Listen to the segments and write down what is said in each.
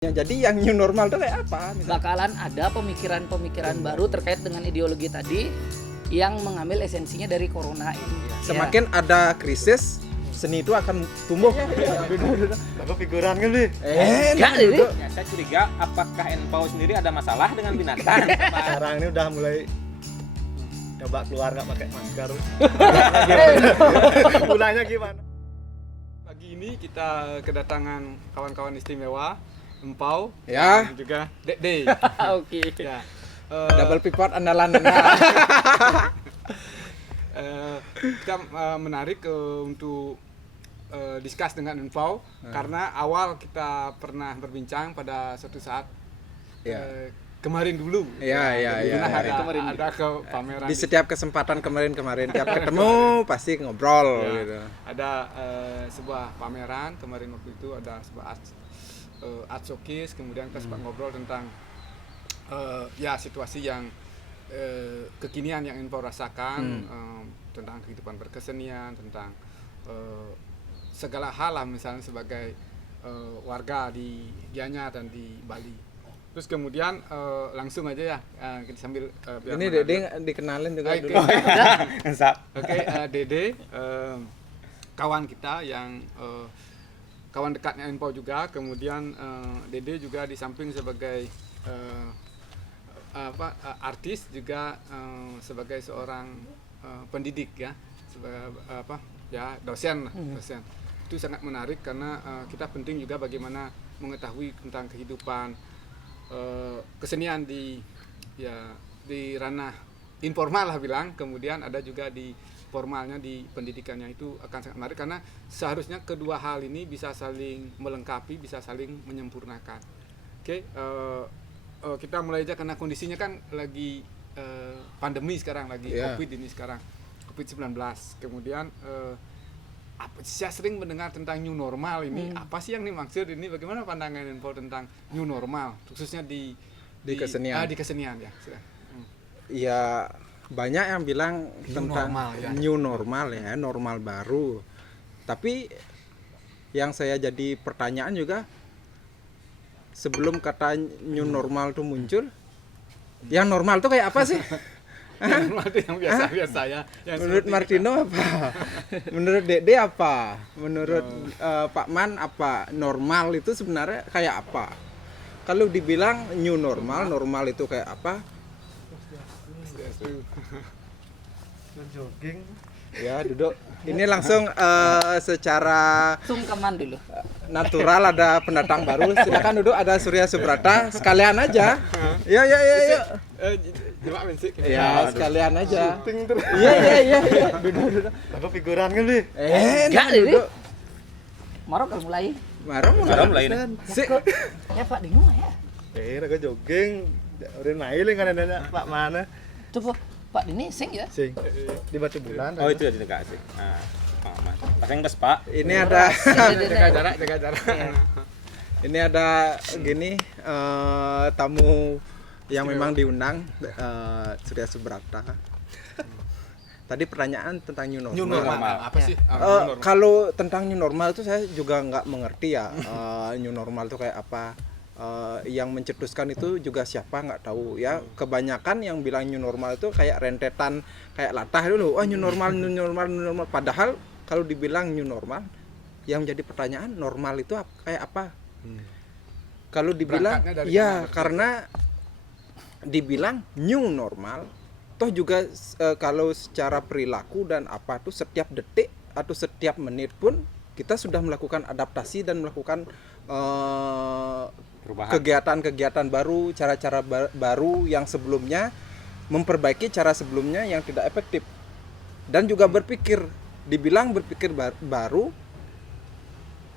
Jadi yang new normal itu kayak apa? Bakalan ada pemikiran-pemikiran baru terkait dengan ideologi tadi yang mengambil esensinya dari corona ini. Semakin ada krisis, seni itu akan tumbuh. Aku figuran kan nih. Enggak ini. Ya, saya curiga apakah NPO sendiri ada masalah dengan binatang? Sekarang ini udah mulai coba keluar nggak pakai masker. Mulanya gimana? Pagi ini kita kedatangan kawan-kawan istimewa, Empau, Ya. dan juga Dede. Oke. Ya. Double pivot andalan. Kita menarik untuk discuss dengan Empau karena awal kita pernah berbincang pada suatu saat Ya. kemarin dulu. Ya, ya, Jadi ya, pernah ya. ada ke pameran Di setiap kesempatan kemarin tiap ketemu pasti ngobrol Ya, gitu. ada sebuah pameran kemarin waktu itu ada sebuah art showcase, kemudian kita sempat ngobrol tentang ya situasi yang kekinian yang Info rasakan tentang kehidupan berkesenian, tentang segala hal lah, misalnya sebagai warga di Gianyar dan di Bali. Terus kemudian langsung aja ya kita sambil biar Ini mengalir. Dede dikenalin juga Oke. dulu. Oke, Dede, kawan kita yang kawan dekatnya Info juga. Kemudian Dede juga di samping sebagai artis juga sebagai seorang pendidik ya, sebagai dosen lah, dosen. Itu sangat menarik karena kita penting juga bagaimana mengetahui tentang kehidupan kesenian di ranah informal lah bilang, kemudian ada juga di formalnya di pendidikannya. Itu akan sangat menarik karena seharusnya kedua hal ini bisa saling melengkapi, bisa saling menyempurnakan. Oke, kita mulai aja karena kondisinya kan lagi pandemi sekarang, lagi COVID ini sekarang, COVID-19. Kemudian saya sering mendengar tentang new normal ini. Apa sih yang dimaksud ini? Bagaimana pandangan Info tentang new normal, khususnya di kesenian. Di kesenian ya. Ya banyak yang bilang tentang normal, ya. new normal ya, normal baru. Tapi yang saya jadi pertanyaan juga, sebelum kata new normal itu muncul, yang normal itu kayak apa sih? Normal itu yang biasa-biasa ya. Yang Menurut seperti Martino apa? Menurut Dede apa? Menurut Pak Man apa? Normal itu sebenarnya kayak apa? Kalau dibilang new normal, normal itu kayak apa? Jogging. Ya duduk. Ini langsung secara Sungkeman dulu. natural ada pendatang baru. Silakan duduk, ada Surya Subrata. Sekalian aja. Yuk. Coba mensik. Ya, sekalian aja. Iya. Duduk. Aku figuran kan nih. Enggak ini. Duduk. Marok kalau mulai. Marah mulai ini. Sik. Ya Pak Dino ya. Aku jogging. Udah main kan nanya Pak mana? Coba Pak Dini sing ya. Sing di Batu Bulan. Oh itu ya di dekat sih. Nah, Mas. Pasang bes Pak. Ini ada Jaga jarak. ini ada gini tamu yang memang diundang, Surya Subrata. Tadi pertanyaan tentang new normal. New normal. Apa sih? Kalau tentang new normal itu saya juga nggak mengerti ya. New normal itu kayak apa? Yang mencetuskan itu juga siapa nggak tahu ya. Kebanyakan yang bilang new normal itu kayak rentetan, kayak latah dulu. Oh new normal. Padahal kalau dibilang new normal, yang jadi pertanyaan normal itu kayak apa? Kalau dibilang Berangkatnya dari ya mana? karena dibilang new normal, toh juga kalau secara perilaku dan apa tuh setiap detik atau setiap menit pun kita sudah melakukan adaptasi dan melakukan Perubahan. kegiatan-kegiatan baru, cara-cara baru yang sebelumnya memperbaiki cara sebelumnya yang tidak efektif. Dan juga dibilang berpikir baru,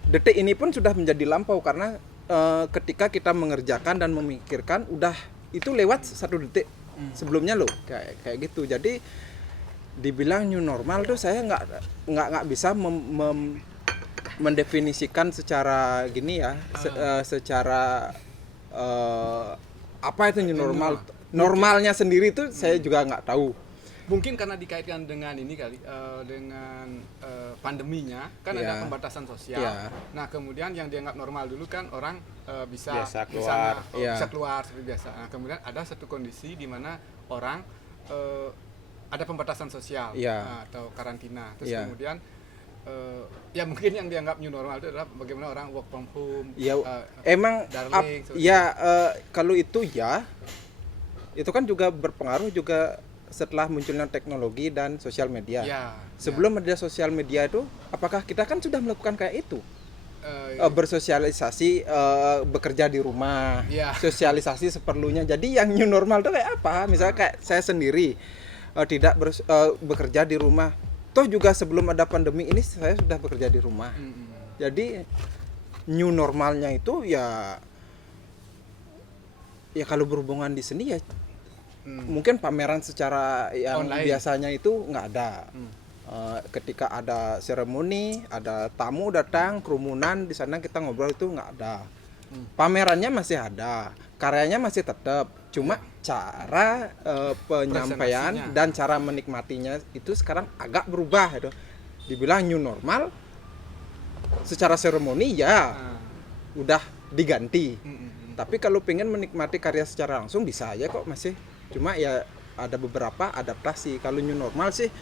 detik ini pun sudah menjadi lampau karena ketika kita mengerjakan dan memikirkan udah itu lewat 1 detik sebelumnya loh, kayak gitu. Jadi dibilang new normal tuh saya nggak bisa mendefinisikan secara gini ya, secara apa itu new normal. Normalnya sendiri itu saya juga nggak tahu. mungkin karena dikaitkan dengan ini kali dengan pandeminya kan Iya. ada pembatasan sosial. Iya. Nah kemudian yang dianggap normal dulu kan orang bisa Biasa di keluar. sana, Iya. bisa keluar seperti biasa. Nah, kemudian ada satu kondisi di mana orang ada pembatasan sosial Iya. atau karantina. Terus Iya. kemudian ya mungkin yang dianggap new normal itu adalah bagaimana orang work from home. Ya eh, emang darling, seperti ya kalau itu ya itu kan juga berpengaruh juga setelah munculnya teknologi dan sosial media. ya, Sebelum ada sosial media itu, apakah kita kan sudah melakukan kayak itu? ya, Bersosialisasi, bekerja di rumah, Iya. sosialisasi seperlunya. Jadi yang new normal itu kayak apa? Misalnya kayak saya sendiri tidak bekerja di rumah. Toh juga sebelum ada pandemi ini saya sudah bekerja di rumah. Jadi new normalnya itu ya kalau berhubungan di seni ya mungkin pameran secara yang Online. biasanya itu nggak ada. Ketika ada seremoni, ada tamu datang, kerumunan di sana kita ngobrol itu nggak ada. Pamerannya masih ada, karyanya masih tetap, cuma cara penyampaian Presentasinya. dan cara menikmatinya itu sekarang agak berubah itu. Dibilang new normal, secara seremoni ya udah diganti. Tapi kalau pengen menikmati karya secara langsung bisa aja kok masih. Cuma ya ada beberapa adaptasi. Kalau new normal sih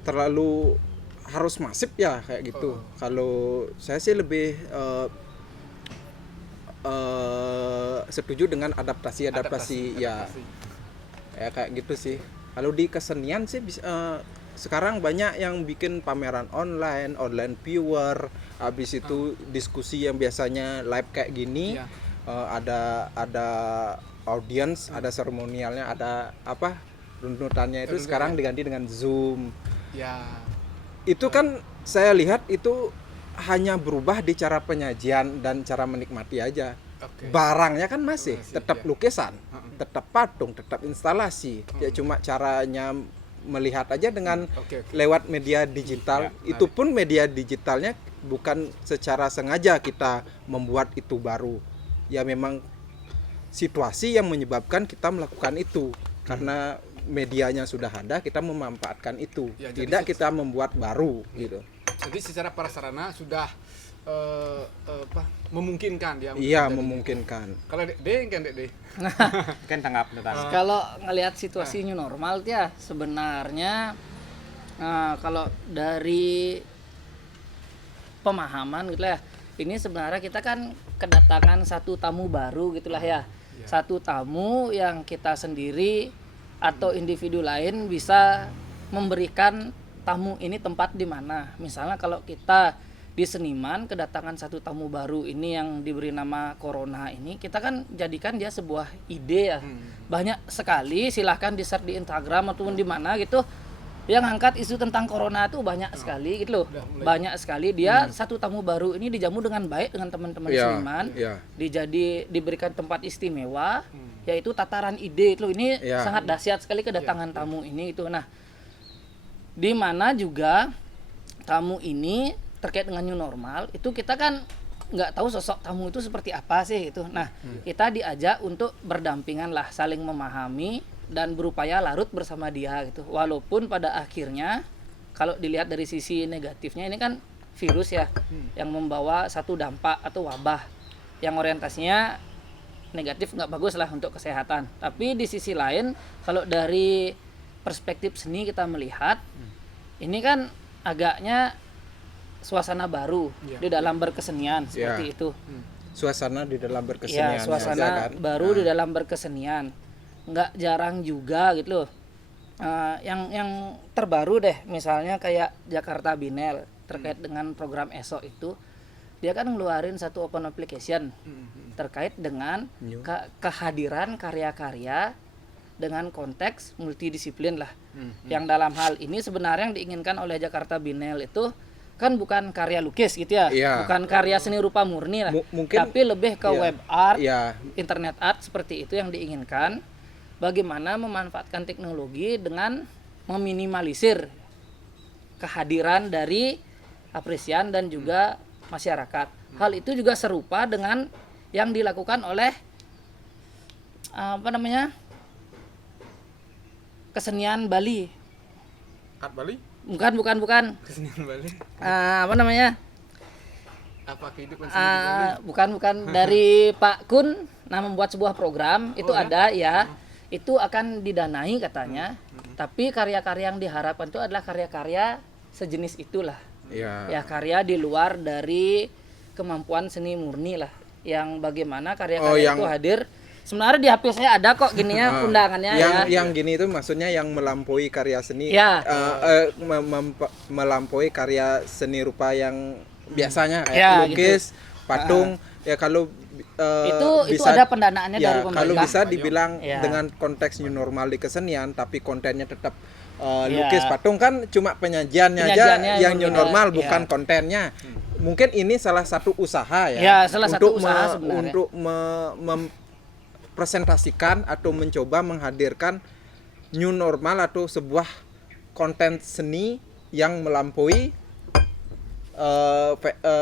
terlalu harus masif ya kayak gitu. Kalau saya sih lebih setuju dengan adaptasi ya kayak gitu sih. Kalau di kesenian sih sekarang banyak yang bikin pameran online viewer, habis itu diskusi yang biasanya live kayak gini. Iya. Ada audience, ada seremonialnya, ada apa runtutannya itu sekarang diganti dengan Zoom. ya. Itu kan saya lihat itu hanya berubah di cara penyajian dan cara menikmati aja. Oke. Barangnya kan masih tetap iya. lukisan, tetap patung, tetap instalasi. Ya cuma caranya melihat aja dengan Oke. lewat media digital. Itu pun media digitalnya bukan secara sengaja kita membuat itu baru. Ya memang situasi yang menyebabkan kita melakukan itu. Karena medianya sudah ada, kita memanfaatkan itu. Ya, jadi Tidak kita membuat baru gitu. Jadi secara prasarana sudah memungkinkan dia. Iya, menjadi- memungkinkan. Kalau Dek kan Dek. Kan tanggap tentang Kalau ngelihat situasi new normal ya sebenarnya kalau dari pemahaman gitu ya, ini sebenarnya kita kan kedatangan satu tamu baru gitulah ya. Satu tamu yang kita sendiri atau individu lain bisa memberikan tamu ini tempat di mana. Misalnya kalau kita di seniman kedatangan satu tamu baru ini yang diberi nama Corona ini, kita kan jadikan dia sebuah ide ya. Banyak sekali, silahkan di-search di Instagram ataupun di mana gitu yang angkat isu tentang Corona itu banyak sekali gitu loh. Banyak sekali dia satu tamu baru ini dijamu dengan baik dengan teman-teman Iya, seniman. iya. Diberikan tempat istimewa yaitu tataran ide itu loh. Ini Iya. sangat dahsyat sekali kedatangan tamu ini itu. Nah, di mana juga tamu ini terkait dengan new normal itu kita kan nggak tahu sosok tamu itu seperti apa sih itu. Nah, kita diajak untuk berdampingan lah, saling memahami dan berupaya larut bersama dia gitu. Walaupun pada akhirnya kalau dilihat dari sisi negatifnya ini kan virus ya yang membawa satu dampak atau wabah yang orientasinya negatif, nggak bagus lah untuk kesehatan. Tapi di sisi lain kalau dari perspektif seni kita melihat ini kan agaknya suasana baru di dalam berkesenian seperti itu. Suasana di dalam berkesenian. Iya, suasana aja kan. baru di dalam berkesenian. Nggak jarang juga gitu loh. Yang terbaru deh, misalnya kayak Jakarta Binel terkait dengan program ESO itu, dia kan ngeluarin satu open application terkait dengan kehadiran karya-karya dengan konteks multidisiplin lah. Yang dalam hal ini sebenarnya yang diinginkan oleh Jakarta Binel itu kan bukan karya lukis gitu ya, Iya. bukan karya seni rupa murni lah, Mungkin tapi lebih ke iya. web art, Iya. internet art seperti itu yang diinginkan. Bagaimana memanfaatkan teknologi dengan meminimalisir kehadiran dari apresian dan juga masyarakat. Hal itu juga serupa dengan yang dilakukan oleh kesenian Bali. Art Bali, Bukan. kesenian Bali, Apa namanya? apa kehidupan seni di Bali? Bukan dari Pak Kun. Nah, membuat sebuah program itu ya? ada ya. Itu akan didanai katanya. Tapi karya-karya yang diharapkan itu adalah karya-karya sejenis itulah. Ya, karya di luar dari kemampuan seni murni lah. Yang bagaimana karya-karya itu hadir. Sebenarnya di HP saya ada kok gininya undangannya Yang gini itu maksudnya yang melampaui karya seni, Ya. melampaui karya seni rupa yang biasanya kayak Ya, lukis, patung. Ya kalau itu ada pendanaannya dari ya, pemerintah. kalau bisa dibilang Ya. dengan konteks new normal di kesenian, tapi kontennya tetap lukis, patung kan cuma penyajiannya aja Penyajiannya yang new yang normal, ya. bukan kontennya. Mungkin ini salah satu usaha ya, Ya, salah satu usaha sebenarnya. untuk mempresentasikan atau mencoba menghadirkan new normal atau sebuah konten seni yang melampaui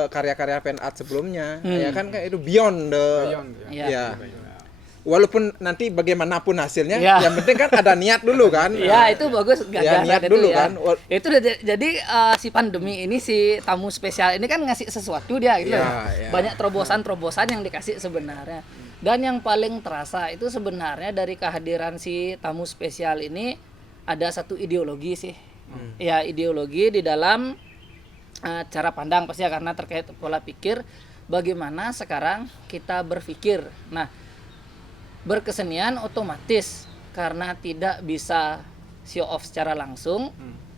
karya-karya fan art sebelumnya. Ya kan kayak itu beyond Ya. ya. Walaupun nanti bagaimanapun hasilnya, Ya. yang penting kan ada niat dulu kan. Ya, itu bagus gagasan niat itu dulu ya. kan. Itu jadi si pandemi ini, si tamu spesial ini kan ngasih sesuatu dia gitu. Ya, ya. Banyak terobosan-terobosan yang dikasih sebenarnya. Dan yang paling terasa itu sebenarnya dari kehadiran si tamu spesial ini ada satu ideologi sih. Ya, ideologi di dalam cara pandang pasti ya, karena terkait pola pikir bagaimana sekarang kita berpikir. Nah, berkesenian otomatis karena tidak bisa show off secara langsung,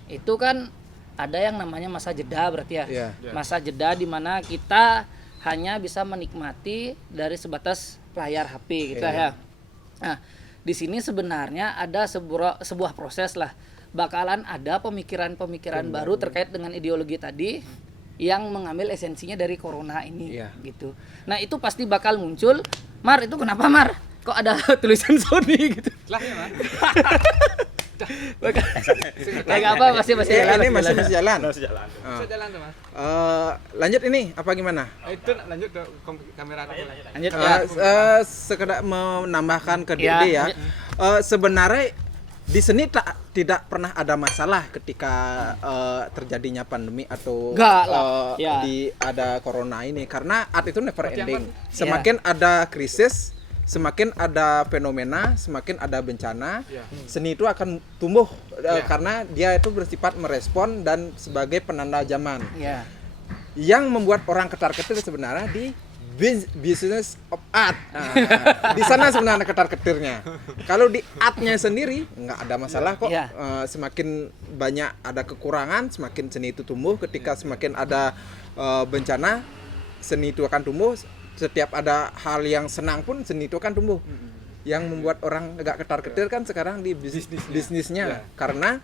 itu kan ada yang namanya masa jeda berarti ya. Iya. Masa jeda di mana kita hanya bisa menikmati dari sebatas layar HP gitu ya. Nah, di sini sebenarnya ada sebuah proses lah. Bakalan ada pemikiran-pemikiran baru terkait dengan ideologi tadi yang mengambil esensinya dari corona ini gitu. Nah, itu pasti bakal muncul. Mar, itu kenapa Mar? Kok ada tulisan Sony gitu? Lah ya, Mas. Kayak apa masih jalan. Ini masih jalan. Masih jalan. Bisa jalan tuh, Mas. Lanjut ini apa gimana? Itu lanjut ke kamera aku. Lanjut ya. Sekedar menambahkan ke Ya, Dede ya. Sebenarnya di seni tidak pernah ada masalah ketika terjadinya pandemi atau Enggak lah, ya. ada corona ini, karena art itu never Berarti ending. aman. Semakin ada krisis, semakin ada fenomena, semakin ada bencana, seni itu akan tumbuh karena dia itu bersifat merespon dan sebagai penanda zaman. Ya. Yang membuat orang ketar-ketir sebenarnya di business of art. Nah, di sana sebenarnya ketar-ketirnya. Kalau di artnya sendiri nggak ada masalah kok. Ya. Semakin banyak ada kekurangan, semakin seni itu tumbuh. Ketika semakin ada bencana, seni itu akan tumbuh. Setiap ada hal yang senang pun seni itu akan tumbuh. Yang membuat orang agak ketar-ketir kan sekarang di bisnisnya. Karena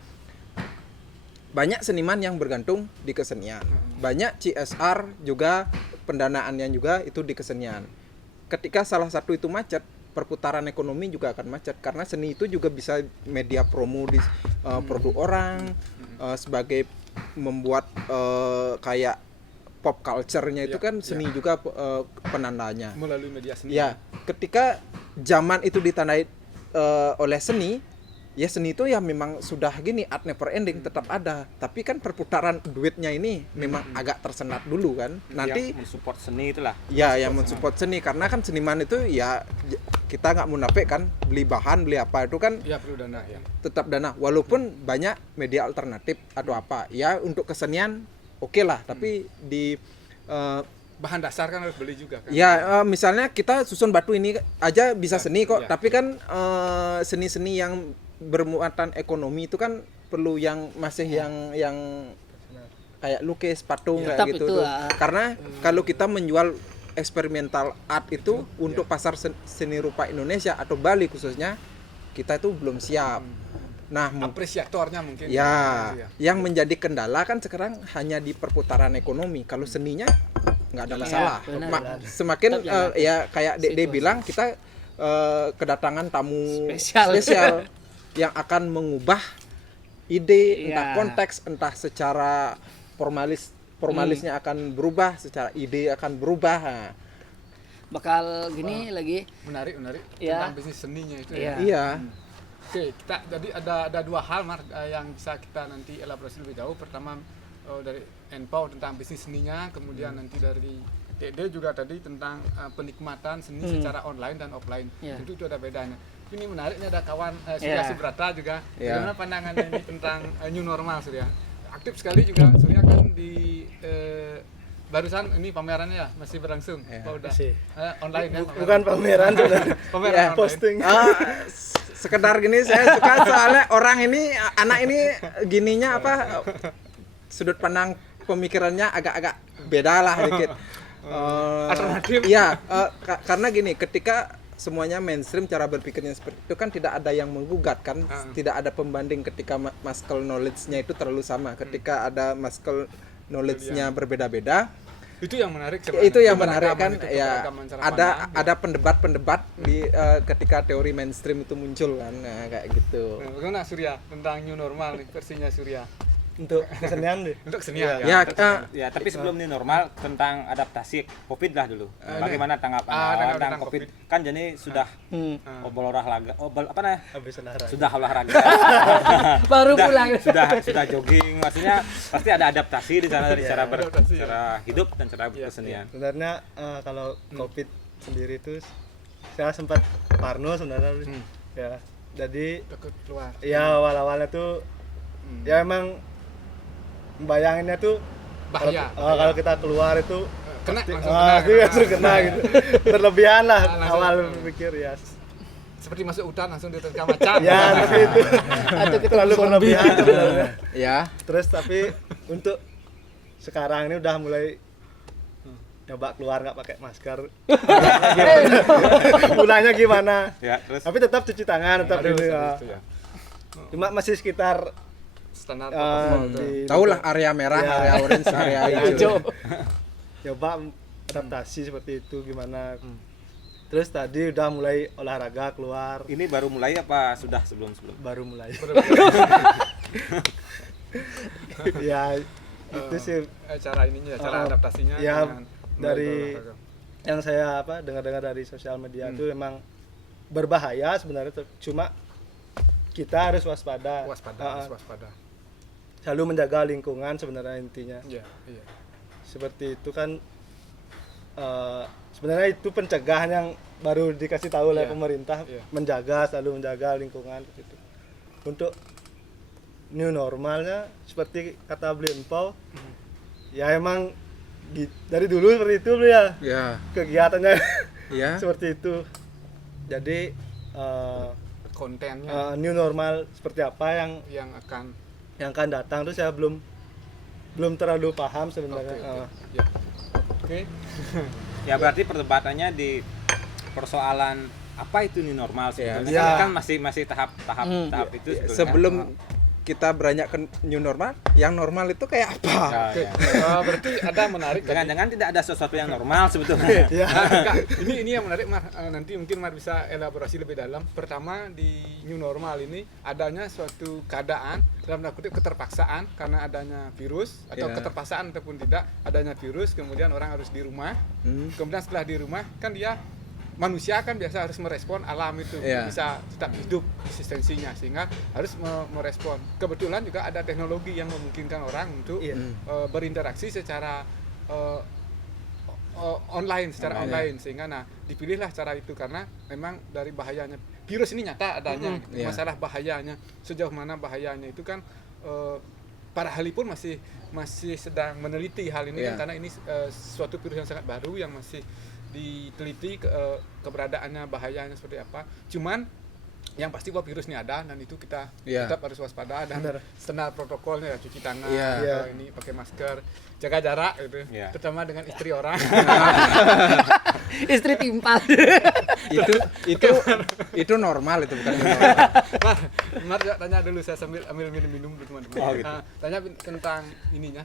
banyak seniman yang bergantung di kesenian. Banyak CSR juga, pendanaannya juga itu di kesenian. Ketika salah satu itu macet, perputaran ekonomi juga akan macet, karena seni itu juga bisa media promo di produk orang, sebagai membuat kayak pop culture-nya itu kan seni juga penandanya. Melalui media seni. Ya, ketika zaman itu ditandai oleh seni, ya seni itu ya memang sudah gini, art never ending, tetap ada. Tapi kan perputaran duitnya ini memang agak tersendat dulu kan. Nanti yang mensupport seni itulah. ya yang mensupport seni, karena kan seniman itu ya kita nggak munafik kan, beli bahan, beli apa itu kan Ya perlu dana ya. tetap dana. Walaupun banyak media alternatif atau apa, ya untuk kesenian oke lah, tapi di Bahan dasar kan harus beli juga kan. ya misalnya kita susun batu ini aja bisa seni kok, tapi kan seni-seni yang bermuatan ekonomi itu kan perlu yang masih yang kayak lukis, patung kayak Tetap gitu itu, tuh. Karena kalau kita menjual eksperimental art itu untuk pasar seni rupa Indonesia atau Bali khususnya, kita itu belum siap. Nah, Apresiatornya mungkin. ya, Gitu ya. yang menjadi kendala kan sekarang hanya di perputaran ekonomi. Kalau seninya nggak ada masalah. benar. Semakin ya kayak Dede bilang, kita kedatangan tamu Spesial. yang akan mengubah ide, entah Ya. konteks, entah secara formalisnya akan berubah, secara ide akan berubah. Nah, Bakal gini lagi. Menarik Ya. tentang bisnis seninya itu Iya. ya. iya. Oke, kita jadi ada dua hal yang bisa kita nanti elaborasi lebih jauh. Pertama dari Enpau tentang bisnis seninya, kemudian nanti dari Dede juga tadi tentang penikmatan seni secara online dan offline. Yeah. Tentu itu ada bedanya. Ini menariknya ada kawan Surya Subrata juga. Bagaimana pandangannya ini tentang new normal, Surya? Aktif sekali juga Surya kan di barusan ini pamerannya ya masih berlangsung. Apa udah? Masih. Online kan? Bukan pameran sebenarnya. Pameran online. Posting. Sekedar gini saya suka soalnya orang ini anak ini gininya apa sudut pandang pemikirannya agak-agak beda lah dikit. Alternatif. Iya, karena gini, ketika semuanya mainstream cara berpikirnya seperti itu kan tidak ada yang menggugat kan, tidak ada pembanding ketika muscle knowledge-nya itu terlalu sama. Ketika ada muscle knowledge-nya berbeda-beda, Itu yang menarik sebenarnya. itu yang menarik kan, itu ya keberagaman cara pandang. ada pendebat-pendebat di ketika teori mainstream itu muncul kan, nah, kayak gitu. Nah, bagaimana Surya tentang new normal nih versinya Surya? Untuk kesenian deh. Untuk kesenian Ya, Ya, tapi sebelum ini normal tentang adaptasi COVID lah dulu. Bagaimana tanggapan awal tentang COVID? Kan jadi sudah olahraga, apa namanya? Habis olahraga. Sudah olahraga. Baru Sudah- pulang. Sudah jogging, maksudnya pasti ada adaptasi di sana dari adaptasi, cara hidup dan cara berkesenian. Sebenarnya kalau COVID sendiri itu saya sempat parno sebenarnya. Ya. Jadi takut keluar. ya awal-awalnya tuh ya emang bayanginnya tuh Bahaya. kalau kita keluar itu Kena langsung langsung kena gitu. Berlebihan lah langsung. awal berpikir ya. Seperti masuk hutan langsung diterkam macan. Ya seperti itu. Terlalu berlebihan sebenarnya. ya. Terus tapi untuk sekarang ini udah mulai coba keluar nggak pakai masker. Mulanya gimana? Ya, terus Tapi tetap cuci tangan, tetap Harus, ini. harus, ya. Cuma masih sekitar Standar protokol itu. Tahu lah area merah, Ya. area orange, area hijau. coba adaptasi seperti itu gimana. Terus tadi udah mulai olahraga keluar, ini baru mulai apa sudah sebelum-sebelum? baru mulai. Ya itu sih Cara ininya, cara adaptasinya ya, dengan dari olahraga. yang saya dengar-dengar dari sosial media itu emang berbahaya sebenarnya, cuma kita harus waspada. Waspada, waspada. Selalu menjaga lingkungan sebenarnya intinya. Iya, iya. Seperti itu kan sebenarnya itu pencegahan yang baru dikasih tahu oleh Iya, pemerintah, iya. selalu menjaga lingkungan gitu. Untuk new normalnya seperti kata beliau Empau, ya emang dari dulu seperti itu ya Ya, kegiatannya ya. seperti itu. Jadi Kontennya new normal seperti apa yang yang akan datang tuh saya belum terlalu paham oke. sebenarnya. Ya. Oke. Ya berarti perdebatannya di persoalan apa itu new normal sebenarnya. Ya. Kan masih tahap itu sebetulnya. Sebelum kita beranjak ke new normal, yang normal itu kayak apa? Ya, Oke. ya. Berarti ada menarik. Jangan-jangan tidak ada sesuatu yang normal sebetulnya. Ya. Enggak, ini yang menarik Mar. Nanti mungkin Mar bisa elaborasi lebih dalam. Pertama di new normal ini adanya suatu keadaan dalam tanda kutip keterpaksaan karena adanya virus atau Ya. keterpaksaan ataupun tidak adanya virus, kemudian orang harus di rumah. Kemudian setelah di rumah kan dia manusia kan biasa harus merespon alam itu, Iya. bisa tetap hidup eksistensinya, sehingga harus merespon. Kebetulan juga ada teknologi yang memungkinkan orang untuk Iya. berinteraksi secara online, online, sehingga dipilihlah cara itu karena memang dari bahayanya virus ini nyata adanya. Iya. Masalah bahayanya sejauh mana bahayanya itu kan para ahli pun masih sedang meneliti hal ini Iya. kan, karena ini suatu virus yang sangat baru yang masih diteliti keberadaannya, bahayanya seperti apa. Cuman yang pasti bahwa virus ini ada dan itu kita Iya. tetap harus waspada dan Benar. standar protokolnya ya, cuci tangan, Iya. ini pakai masker, jaga jarak gitu, Iya. terutama dengan istri orang. Istri timpal. itu normal, itu bukan new normal. Mar tanya dulu, saya sambil ambil minum dulu teman-teman. Oh, gitu. Tanya tentang ininya.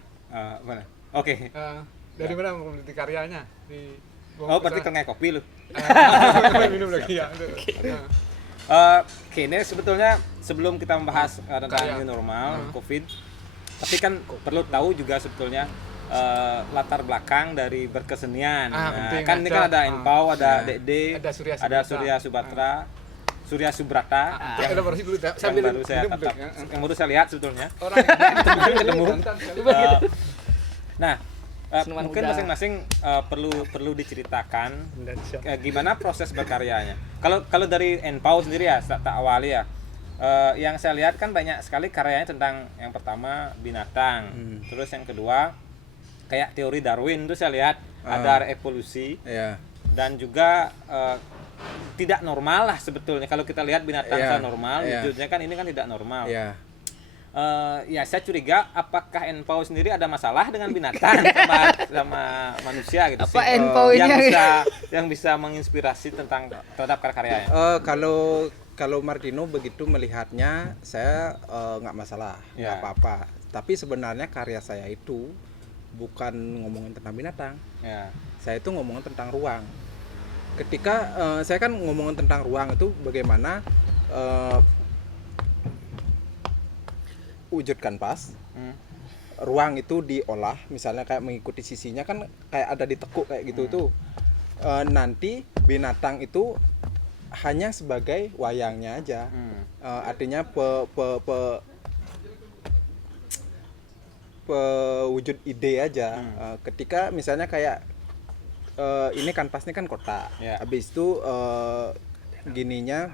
Mana? Oke. Dari mana meneliti karyanya? Berarti kena kopi lu. Minum lagi ya. Oke, ini sebetulnya sebelum kita membahas tentang Karya. new normal, COVID, tapi kan perlu tahu juga sebetulnya latar belakang dari berkesenian. Penting, Kan ini kan ada Enpau, ada ya. Dede, Ada Surya ada Subatra. Surya Subatra. Surya Subrata Elaborasi dulu yang sambil baru saya minum dulu, tatap, ya. yang baru saya lihat sebetulnya. Orang yang Ketemu. jantan sekali. Nah, Seniman mungkin muda. masing-masing perlu diceritakan Indonesia. gimana proses berkaryanya. Kalau dari Enpau sendiri ya, tak awali ya. Yang saya lihat kan banyak sekali karyanya tentang yang pertama binatang, terus yang kedua kayak teori Darwin tuh saya lihat ada evolusi Ya. dan juga tidak normal lah sebetulnya kalau kita lihat binatang Iya, normal, iya. wujudnya kan ini kan tidak normal. Ya. Ya saya curiga apakah Enpau sendiri ada masalah dengan binatang sama manusia gitu Apa sih. Enpau yang ini? yang bisa menginspirasi terhadap karya-karyanya. Kalau Martino begitu melihatnya, saya nggak masalah, nggak Ya. apa-apa. Tapi sebenarnya karya saya itu bukan ngomongin tentang binatang. Ya. Saya itu ngomongin tentang ruang. Ketika saya kan ngomongin tentang ruang itu bagaimana wujud kanvas, ruang itu diolah, misalnya kayak mengikuti sisinya kan kayak ada ditekuk kayak gitu tuh. Nanti binatang itu hanya sebagai wayangnya aja. Artinya pewujud ide aja. Ketika misalnya kayak ini kanvasnya kan kotak. Ya. Habis itu gininya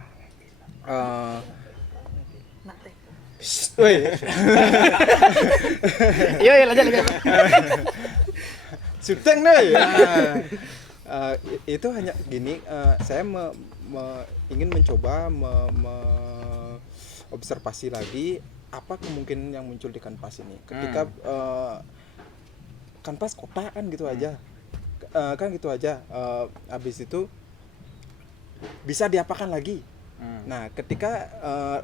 woi, Iya, lanjut. syuting nih. Itu hanya gini, saya ingin mencoba observasi lagi apa kemungkinan yang muncul di kanvas ini. Ketika kanvas kotak kan gitu aja. Kan gitu aja. Habis itu bisa diapakan lagi? Nah, ketika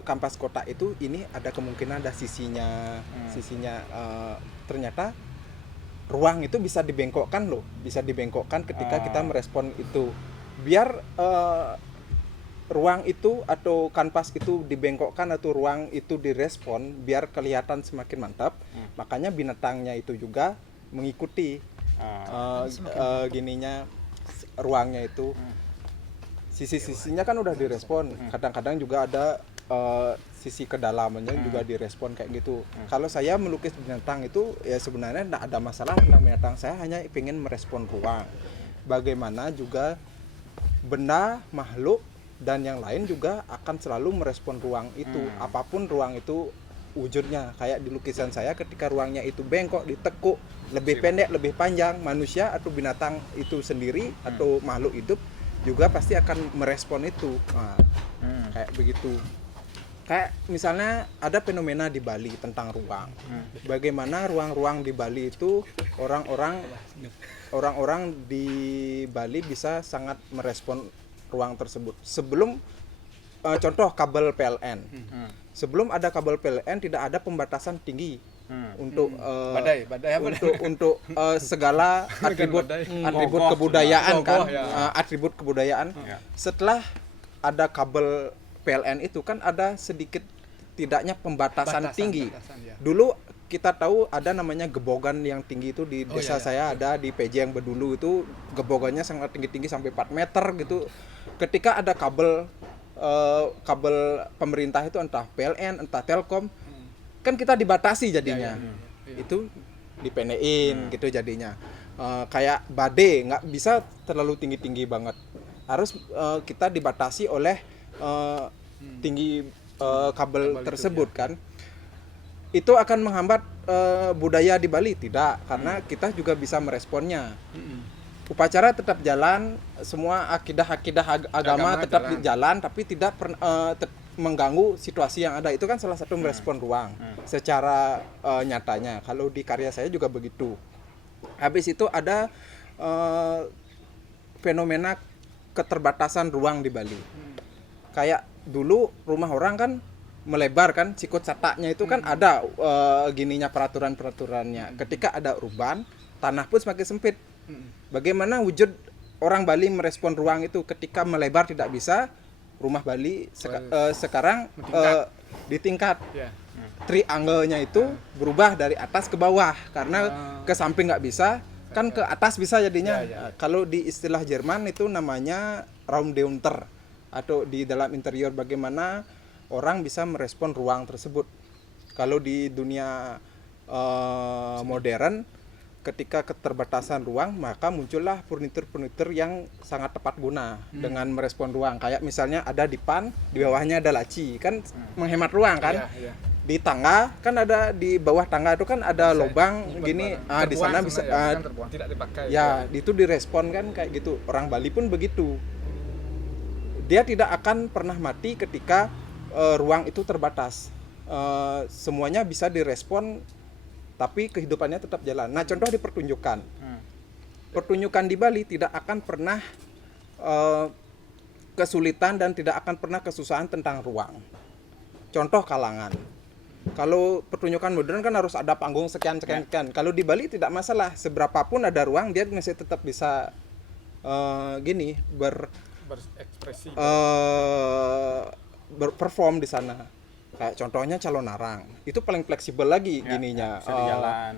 kanvas kotak itu ini ada kemungkinan ada sisinya, ternyata ruang itu bisa dibengkokkan loh, bisa dibengkokkan ketika kita merespon itu. Biar ruang itu atau kanvas itu dibengkokkan atau ruang itu direspon, biar kelihatan semakin mantap. Makanya binatangnya itu juga mengikuti gininya ruangnya itu. Sisi-sisinya kan udah direspon. Kadang-kadang juga ada sisi kedalamannya juga direspon kayak gitu. Kalau saya melukis binatang itu ya sebenarnya tidak ada masalah tentang binatang. Saya hanya ingin merespon ruang. Bagaimana juga benda, makhluk dan yang lain juga akan selalu merespon ruang itu. Apapun ruang itu wujudnya. Kayak di lukisan saya ketika ruangnya itu bengkok, ditekuk, lebih pendek, lebih panjang, manusia atau binatang itu sendiri atau makhluk hidup juga pasti akan merespon itu. Nah, kayak begitu. Kayak misalnya ada fenomena di Bali tentang ruang. Bagaimana ruang-ruang di Bali itu orang-orang di Bali bisa sangat merespon ruang tersebut. Sebelum contoh kabel PLN. Sebelum ada kabel PLN tidak ada pembatasan tinggi untuk Badai apa? untuk segala atribut Gogoh, kebudayaan kan, gogoh, ya. atribut kebudayaan. Setelah ada kabel PLN itu kan ada sedikit tidaknya pembatasan tinggi. Ya. Dulu kita tahu ada namanya gebogan yang tinggi itu di desa saya ada di PJ yang Bedulu itu gebogannya sangat tinggi-tinggi sampai 4 meter gitu. Ketika ada kabel pemerintah itu entah PLN entah Telkom kan kita dibatasi jadinya. Itu dipendekin gitu jadinya. Kayak badai nggak bisa terlalu tinggi-tinggi banget. Harus kita dibatasi oleh tinggi kabel tersebut kan. Itu akan menghambat budaya di Bali tidak, karena kita juga bisa meresponnya. Upacara tetap jalan, semua akidah agama tetap jalan, tapi tidak mengganggu situasi yang ada. Itu kan salah satu merespon ruang secara nyatanya. Kalau di karya saya juga begitu. Habis itu ada fenomena keterbatasan ruang di Bali. Kayak dulu rumah orang kan melebar kan, sikut sataknya itu kan ada gininya peraturan-peraturannya. Ketika ada urban, tanah pun semakin sempit. Bagaimana wujud orang Bali merespon ruang itu ketika melebar tidak bisa, rumah Bali sekarang ditingkat. Triangle-nya itu berubah dari atas ke bawah karena ke samping nggak bisa, kan ke atas bisa jadinya. Kalau di istilah Jerman itu namanya Raumdeunter. atau di dalam interior bagaimana orang bisa merespon ruang tersebut. Kalau di dunia modern, ketika keterbatasan ruang, maka muncullah furnitur-furnitur yang sangat tepat guna dengan merespon ruang. Kayak misalnya ada dipan, di bawahnya ada laci, kan menghemat ruang kan. Iya, iya. Di tangga kan ada, di bawah tangga itu kan ada lubang gini, di sana bisa kan terbuang, tidak dipakai. ya itu direspon kan kayak gitu. Orang Bali pun begitu. Dia tidak akan pernah mati ketika ruang itu terbatas. Semuanya bisa direspon, tapi kehidupannya tetap jalan. Nah, contoh di pertunjukan. Pertunjukan di Bali tidak akan pernah kesulitan dan tidak akan pernah kesusahan tentang ruang. Contoh kalangan. Kalau pertunjukan modern kan harus ada panggung sekian. Kalau di Bali tidak masalah, seberapapun ada ruang dia masih tetap bisa Berekspresi. berperform di sana. Kayak contohnya Calon Arang, itu paling fleksibel lagi gininya, bisa di jalan.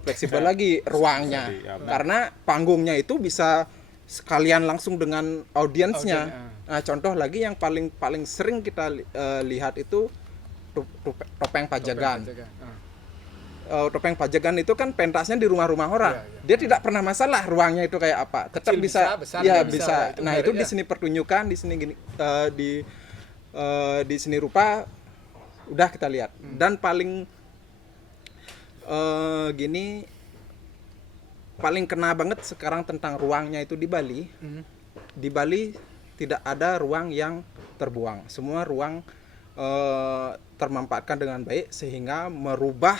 fleksibel lagi ruangnya, karena panggungnya itu bisa sekalian langsung dengan audiensnya. Nah, contoh lagi yang paling sering kita lihat itu topeng Pajagan. Topeng Pajagan itu kan pentasnya di rumah-rumah orang. Dia tidak pernah masalah ruangnya itu kayak apa, tetap Kecil bisa, besar ya bisa. bisa. Nah, itu di Ya. seni pertunjukan, di sini gini, di seni rupa udah kita lihat. Dan paling gini, paling kena banget sekarang tentang ruangnya itu di Bali. Di Bali tidak ada ruang yang terbuang. Semua ruang termanfaatkan dengan baik sehingga merubah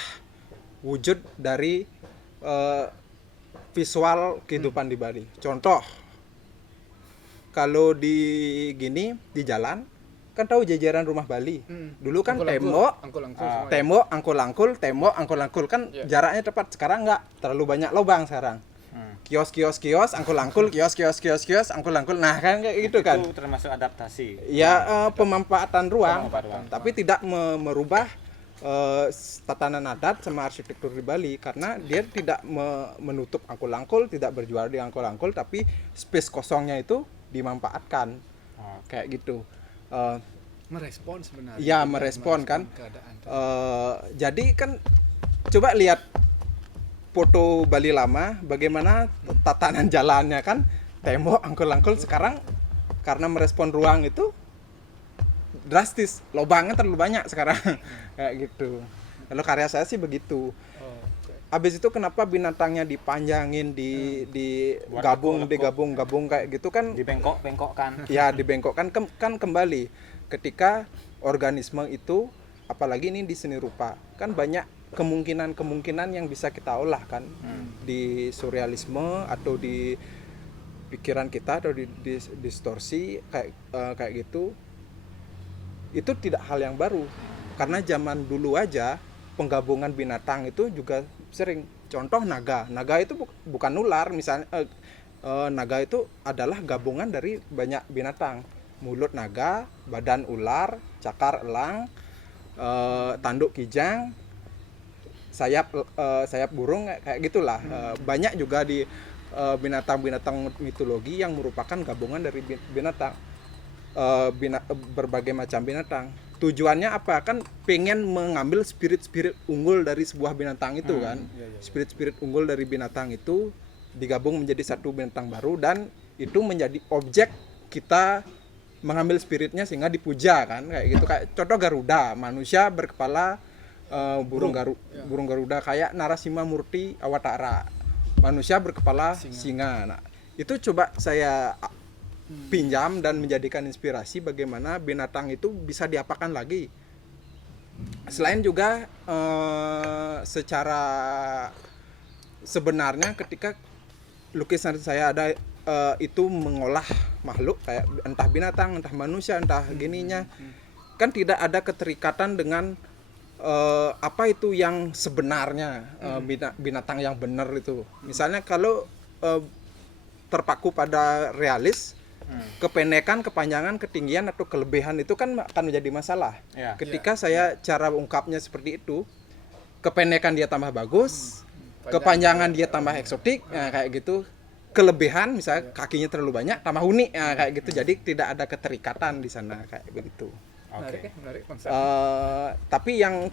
wujud dari visual kehidupan di Bali. Contoh, kalau di jalan kan tahu jajaran rumah Bali. Dulu kan tembok, angkul-angkul kan jaraknya tepat. Sekarang enggak, terlalu banyak lubang sekarang. Kios, angkul-angkul, kios, angkul-angkul. Nah, kan kayak gitu kan. Itu termasuk adaptasi. Ya, pemanfaatan ruang, Pemanfaatan ruang. tapi tidak merubah tatanan adat sama arsitektur di Bali, karena dia tidak menutup angkul-angkul, tidak berjual di angkul-angkul, tapi space kosongnya itu dimanfaatkan. Kayak gitu. Merespon sebenarnya. Ya, merespon kan. Keadaan. Jadi kan coba lihat foto Bali lama, bagaimana tatanan jalannya kan, tembok, angkul-angkul. Sekarang karena merespon ruang itu drastis, lubangnya terlalu banyak sekarang. Kayak gitu. Kalau karya saya sih begitu. Habis itu kenapa binatangnya dipanjangin, digabung kayak gitu kan? Dibengkok-bengkokkan. Ya, dibengkokkan kan kembali ketika organisme itu, apalagi ini di seni rupa, kan banyak kemungkinan yang bisa kita olah kan, di surrealisme atau di pikiran kita atau di distorsi kayak gitu. Itu tidak hal yang baru, karena zaman dulu aja penggabungan binatang itu juga sering. Contoh naga itu bukan ular misalnya. Naga itu adalah gabungan dari banyak binatang. Mulut naga, badan ular, cakar elang, tanduk kijang, sayap burung, kayak gitulah. Banyak juga di binatang-binatang mitologi yang merupakan gabungan dari binatang, berbagai macam binatang. Tujuannya apa? Kan pengen mengambil spirit-spirit unggul dari sebuah binatang itu kan. Spirit-spirit unggul dari binatang itu digabung menjadi satu binatang baru, dan itu menjadi objek kita mengambil spiritnya sehingga dipuja kan, kayak gitu. Kayak contoh Garuda, manusia berkepala burung Garuda, kayak Narasimha Murti Awatara, manusia berkepala singa. Nah, itu coba saya pinjam dan menjadikan inspirasi bagaimana binatang itu bisa diapakan lagi. Selain juga secara sebenarnya ketika lukisan saya ada itu mengolah makhluk kayak entah binatang, entah manusia, entah gininya, kan tidak ada keterikatan dengan apa itu yang sebenarnya, binatang yang benar itu. Misalnya kalau terpaku pada realis, kependekan, kepanjangan, ketinggian atau kelebihan itu kan akan menjadi masalah. Ketika saya cara ungkapnya seperti itu, kependekan dia tambah bagus, kepanjangan dia tambah eksotik, nah kayak gitu. kelebihan, misalnya kakinya terlalu banyak tambah huni ya, kayak gitu. Jadi tidak ada keterikatan di sana kayak begitu. Menarik Oke. ya, menarik konsep. Tapi yang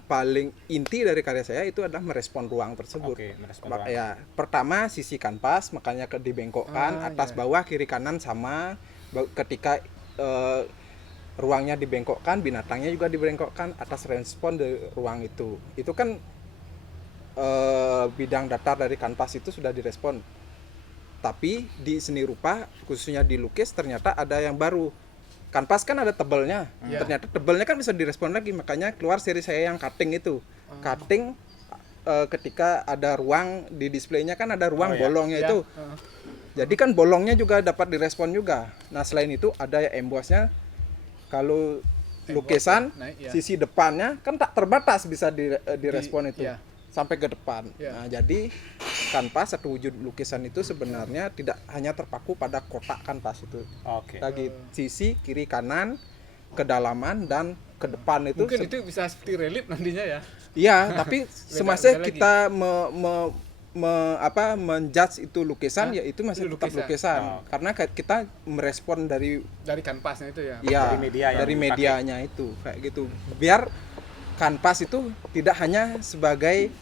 paling inti dari karya saya itu adalah merespon ruang tersebut. Oke, merespon ruang. Ya, pertama sisi kanvas, makanya dibengkokkan atas bawah kiri kanan sama. Ketika ruangnya dibengkokkan, binatangnya juga dibengkokkan atas respon dari ruang itu. Itu kan bidang datar dari kanvas itu sudah direspon. Tapi di seni rupa, khususnya di lukis, ternyata ada yang baru. Kanvas kan ada tebelnya, ternyata tebelnya kan bisa direspon lagi, makanya keluar seri saya yang cutting itu. Cutting ketika ada ruang di displaynya kan ada ruang bolongnya itu. Jadi kan bolongnya juga dapat direspon juga. Nah selain itu ada embossnya. Kalau lukisan sisi depannya kan tak terbatas bisa direspon itu sampai ke depan. Nah jadi kanvas atau wujud lukisan itu sebenarnya tidak hanya terpaku pada kotak kanvas itu. Oke. Lagi sisi kiri kanan, kedalaman dan ke depan itu. Mungkin itu bisa seperti relief nantinya ya. Iya, tapi semasa beda lagi. kita menjudge itu lukisan, ya itu masih Itu tetap lukisan. lukisan. Karena kita merespon dari Kanvasnya itu ya. ya Dari media yang dari dipakai. medianya itu kayak gitu. Biar kanvas itu tidak hanya sebagai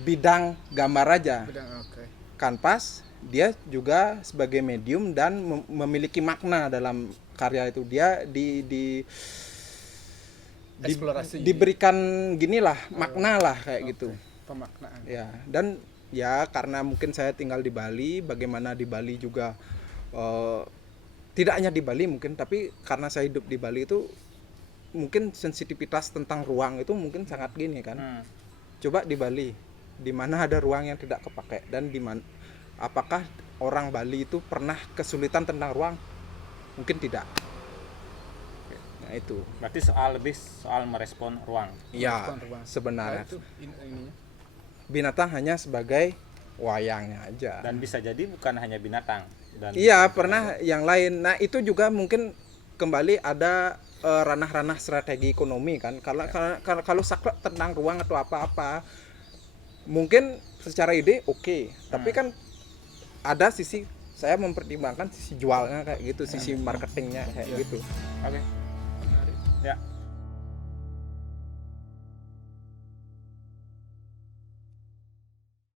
bidang gambar aja. Oke. Kanvas dia juga sebagai medium dan memiliki makna dalam karya itu. Dia Eksplorasi. diberikan ginilah makna lah kayak gitu. Pemaknaan. Ya, dan ya karena mungkin saya tinggal di Bali, bagaimana di Bali juga tidak hanya di Bali mungkin, tapi karena saya hidup di Bali itu mungkin sensitivitas tentang ruang itu mungkin sangat gini kan. Coba di Bali, di mana ada ruang yang tidak kepakai, dan di mana apakah orang Bali itu pernah kesulitan tentang ruang? Mungkin tidak. Nah itu. Berarti lebih soal merespon ruang. Ya, Merespon ruang. sebenarnya Nah, itu ininya. binatang hanya sebagai wayangnya aja. Dan bisa jadi bukan hanya binatang. Dan Iya, pernah yang lain. Nah, itu juga mungkin kembali ada ranah-ranah strategi ekonomi kan. Kalau saklek tentang ruang atau apa-apa, mungkin secara ide oke. Tapi kan ada sisi saya mempertimbangkan sisi jualnya kayak gitu, sisi marketingnya kayak gitu. Oke.